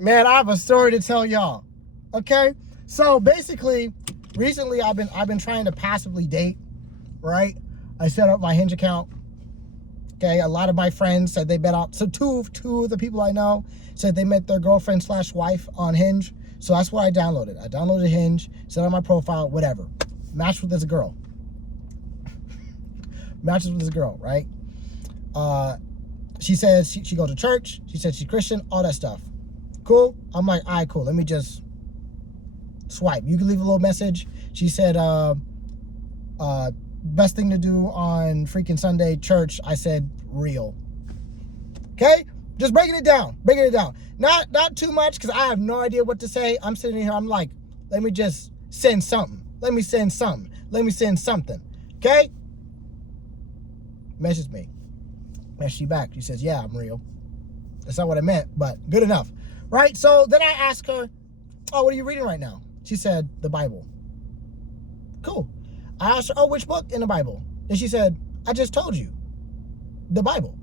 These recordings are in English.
Man, I have a story to tell y'all. Okay? So basically, recently I've been trying to passively date, right? I set up my Hinge account. Okay, a lot of my friends said they met out. So two of the people I know said they met their girlfriend/wife on Hinge. So that's what I downloaded. I downloaded Hinge, set up my profile, whatever. Matched with this girl. Matches with this girl, right? She says she goes to church. She said she's Christian, all that stuff. Cool. I'm like, all right, cool. Let me just swipe. You can leave a little message. She said, best thing to do on freaking Sunday, church. I said, real. Okay? Just breaking it down. Not too much, because I have no idea what to say. I'm sitting here, I'm like, let me just send something. Let me send something. Okay? Message me. Message you back. She says, yeah, I'm real. That's not what I meant, but good enough. Right? So then I asked her, oh, what are you reading right now? She said, the Bible. Cool. I asked her, oh, which book in the Bible? And she said, I just told you. The Bible.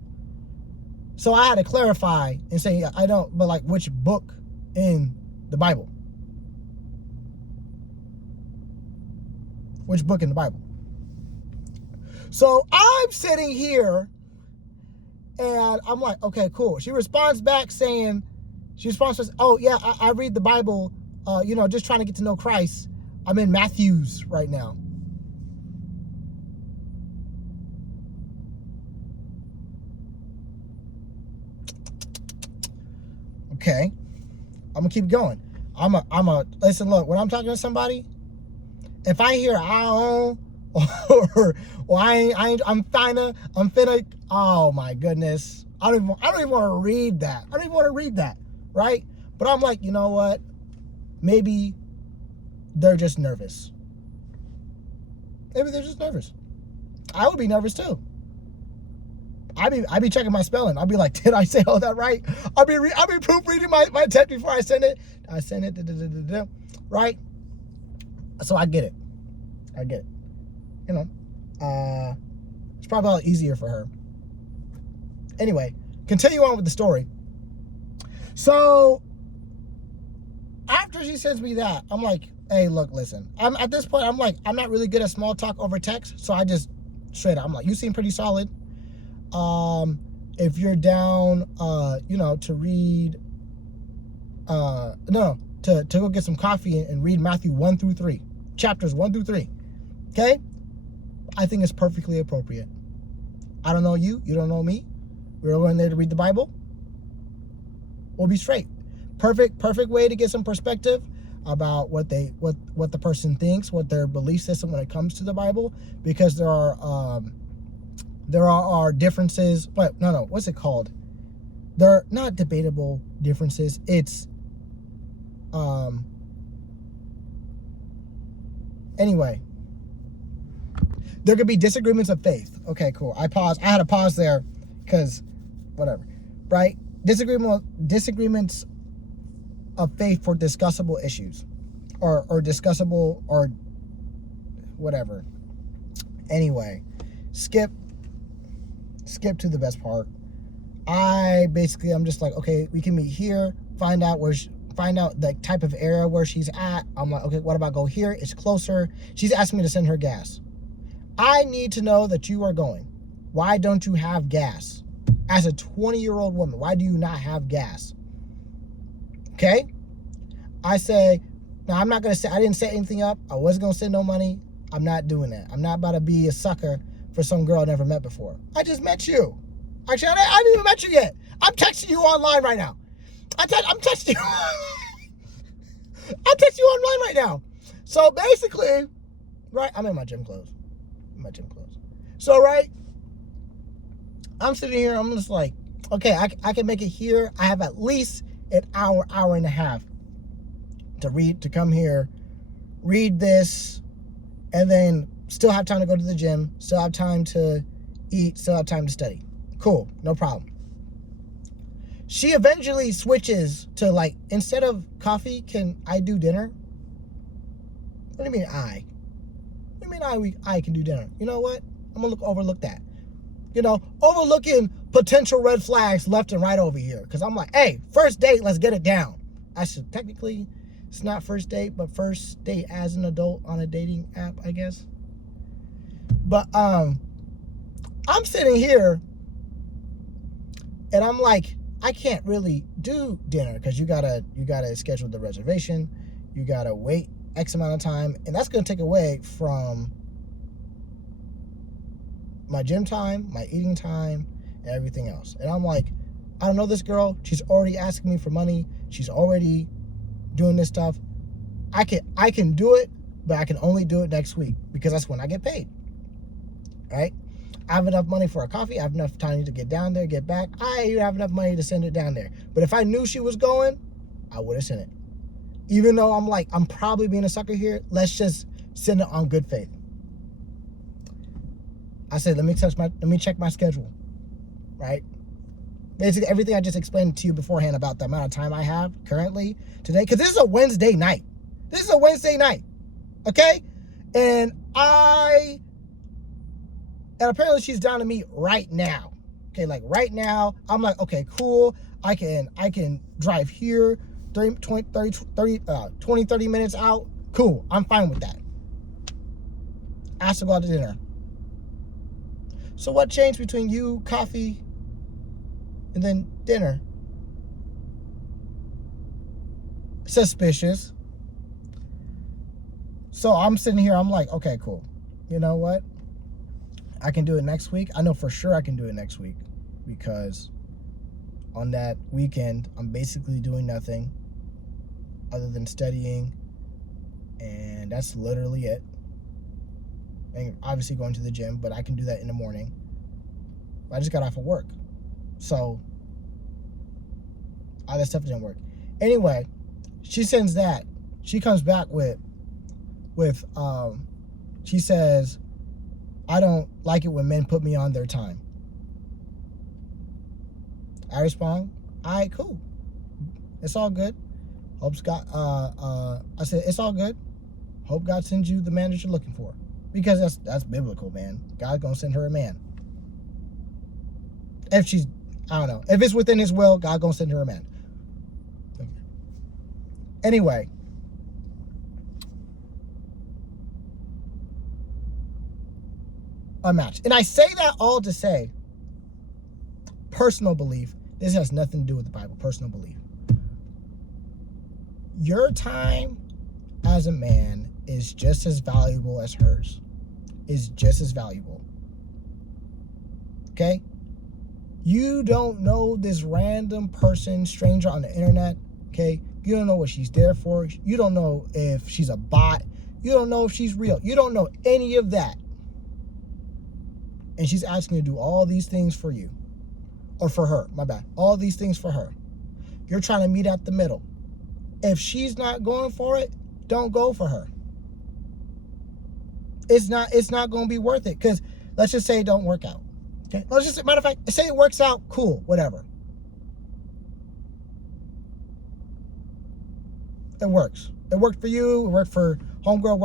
So I had to clarify and say, I don't, but like, which book in the Bible? Which book in the Bible? So I'm sitting here and I'm like, okay, cool. She responds back saying, oh yeah, I read the Bible, just trying to get to know Christ. I'm in Matthew's right now. Okay, I'm gonna keep going. Listen, look, when I'm talking to somebody, if I hear I don't, or I'm finna, oh my goodness, I don't even want to read that. Right? But I'm like, you know what? Maybe they're just nervous. Maybe they're just nervous. I would be nervous too. I'd be checking my spelling. I'll be like, did I say all that right? I'll be proofreading my text before I send it. Right? So I get it. It's probably a lot easier for her. Anyway, continue on with the story. So after she sends me that, I'm like, hey, look, listen. At this point, I'm like, I'm not really good at small talk over text. So I just straight up, I'm like, you seem pretty solid. If you're down, to read, to go get some coffee and read Matthew 1-3, chapters 1-3. Okay? I think it's perfectly appropriate. I don't know you. You don't know me. We're going there to read the Bible. We'll be straight. Perfect way to get some perspective about what the person thinks, what their belief system when it comes to the Bible, because there are differences, but no, what's it called? They're not debatable differences. It's anyway. There could be disagreements of faith. Okay, cool. I had to pause there because whatever. Right? Disagreements of faith for discussable issues. Or discussable or whatever. Anyway, skip to the best part. I'm just like, okay, we can meet here, find out the type of area where she's at. I'm like, okay, what about go here? It's closer. She's asking me to send her gas. I need to know that you are going. Why don't you have gas? As a 20-year-old woman, why do you not have gas? Okay? I say, now I'm not going to say, I didn't set anything up. I wasn't going to send no money. I'm not doing that. I'm not about to be a sucker for some girl I never met before. I just met you. Actually, I haven't even met you yet. I'm texting you online right now. I'm texting you. I'm texting you online right now. So basically, right, I'm in my gym clothes. So, right, I'm sitting here, I'm just like, okay, I can make it here. I have at least an hour and a half to come here, read this, and then still have time to go to the gym, still have time to eat, still have time to study. Cool, no problem. She eventually switches to like, instead of coffee, can I do dinner? What do you mean I? What do you mean I can do dinner? You know what? I'm gonna overlook that. Overlooking potential red flags left and right over here. Because I'm like, hey, first date, let's get it down. I should technically, it's not first date, but first date as an adult on a dating app, I guess. But I'm sitting here and I'm like, I can't really do dinner because you gotta schedule the reservation, you gotta wait X amount of time, and that's gonna take away from my gym time, my eating time, and everything else. And I'm like, I don't know this girl. She's already asking me for money. She's already doing this stuff. I can do it, but I can only do it next week because that's when I get paid. Right? I have enough money for a coffee. I have enough time to get down there, get back. I even have enough money to send it down there. But if I knew she was going, I would have sent it. Even though I'm like, I'm probably being a sucker here, let's just send it on good faith. I said, let me check my schedule. Right? Basically, everything I just explained to you beforehand about the amount of time I have currently today, because this is a Wednesday night. Okay? And apparently she's down to meet right now. Okay, like right now, I'm like, okay, cool. I can drive here 20-30 minutes out. Cool, I'm fine with that. Asked to go out to dinner. So what changed between you, coffee, and then dinner? Suspicious. So I'm sitting here, I'm like, okay, cool. You know what? I can do it next week. I know for sure I can do it next week because on that weekend, I'm basically doing nothing other than studying, and that's literally it. And obviously going to the gym, but I can do that in the morning. I just got off of work. So all that stuff didn't work. Anyway, she sends that. She comes back with she says, I don't like it when men put me on their time. I respond, all right, cool. It's all good. Hope's got, I said, it's all good. Hope God sends you the man that you're looking for. Because that's biblical, man. God's gonna send her a man. If she's, I don't know. If it's within his will, God's gonna send her a man. Okay. Anyway. Unmatched. And I say that all to say, personal belief, this has nothing to do with the Bible, personal belief. Your time as a man is just as valuable as hers. Is just as valuable. Okay? You don't know this random person, stranger on the internet, okay? You don't know what she's there for. You don't know if she's a bot. You don't know if she's real. You don't know any of that. And she's asking you to do all these things for you. Or for her, my bad. All these things for her. You're trying to meet at the middle. If she's not going for it, don't go for her. It's not going to be worth it. Because let's just say it don't work out. Okay? Let's just, matter of fact, say it works out, cool, whatever. It works. It worked for you. It worked for homegirl.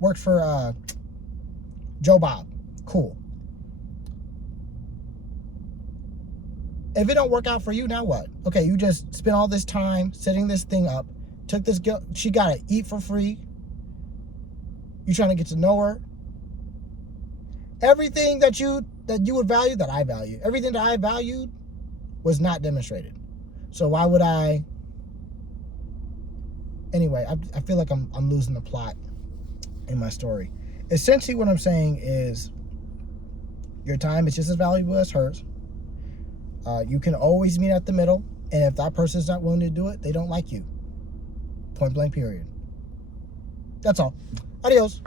Worked for Joe Bob. Cool. If it don't work out for you, now what? Okay, you just spent all this time setting this thing up. Took this girl. She got to eat for free. You trying to get to know her. Everything that you would value, that I value. Everything that I valued was not demonstrated. So why would I? Anyway, I feel like I'm losing the plot in my story. Essentially, what I'm saying is, your time is just as valuable as hers. You can always meet at the middle, and if that person's not willing to do it, they don't like you. Point blank, period. That's all. Adios.